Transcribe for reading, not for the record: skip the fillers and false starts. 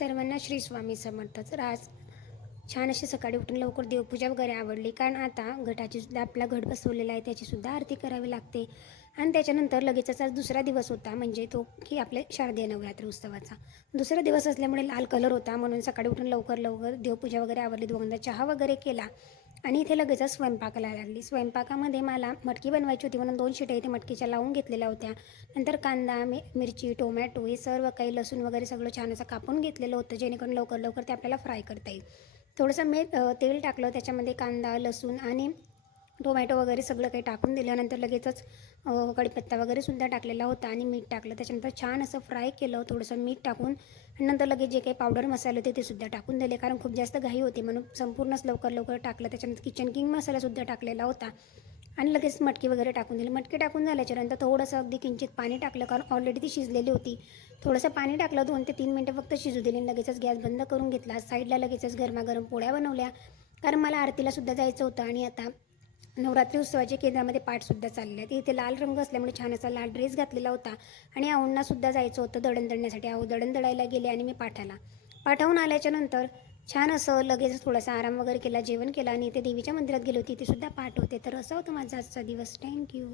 सर्वांना श्री स्वामी समर्थ. तर आज छान अशी सकाळी उठून लवकर देवपूजा वगैरे आवडली, कारण आता घटाची सुद्धा आपला घट बसवलेला आहे, त्याचीसुद्धा आरती करावी लागते. आणि त्याच्यानंतर लगेचच आज दुसरा दिवस होता, म्हणजे तो की आपल्या शारदीय नवरात्र उत्सवाचा दुसरा दिवस असल्यामुळे लाल कलर होता, म्हणून सकाळी उठून लवकर देवपूजा वगैरे आवडली. दोनदा चहा वगैरे केला आणि इथे लगेचच स्वयंपाकाला लागली. स्वयंपाकामध्ये मला मटकी बनवायची होती, म्हणून 2 शिट्या इथे मटकीच्या लावून घेतलेल्या होत्या. नंतर कांदा, मिरची, टोमॅटो हे सर्व काही, लसूण वगैरे सगळं छान असं कापून घेतलेलं होतं, जेणेकरून लवकर ते आपल्याला फ्राय करता येईल. थोडंसं तेल टाकलं, त्याच्यामध्ये कांदा, लसूण आणि टोमॅटो वगैरे सगळं काही टाकून दिल्यानंतर लगेचच कढीपत्ता वगैरे सुद्धा टाकलेला होता आणि मीठ टाकलं. त्याच्यानंतर छान असं फ्राय केलं थोडंसं मीठ टाकून. नंतर लगेच जे काही पावडर मसाले होते ते सुद्धा टाकून दिले, कारण खूप जास्त घाई होती म्हणून संपूर्णच लवकर टाकलं. त्याच्यानंतर किचन किंग मसालासुद्धा टाकलेला होता आणि लगेच मटकी वगैरे टाकून दिली. मटकी टाकून झाल्याच्यानंतर थोडंसं अगदी किंचित पाणी टाकलं, कारण ऑलरेडी ती शिजलेली होती. थोडंसं पाणी टाकलं, 2 ते 3 मिनटं फक्त शिजू दिली. लगेचच गॅस बंद करून घेतला. साईडला लगेचच गरमागरम पोळ्या बनवल्या, कारण मला आरतीलासुद्धा जायचं होतं आणि आता नवरात्री उत्सवाचे केंद्रामध्ये पाठसुद्धा चालले आहेत. इथे लाल रंग असल्यामुळे छान असा लाल ड्रेस घातलेला होता आणि आऊंनासुद्धा जायचं होतं दळण दळण्यासाठी. दळण दळायला गेले आणि मी पाठावून आल्याच्यानंतर छान असं लगेच थोडासा आराम वगैरे केला, जेवण केलं आणि इथे देवीच्या मंदिरात गेले होते, तिथेसुद्धा पाठ होते. तर असा होता माझा आजचा दिवस. थँक्यू.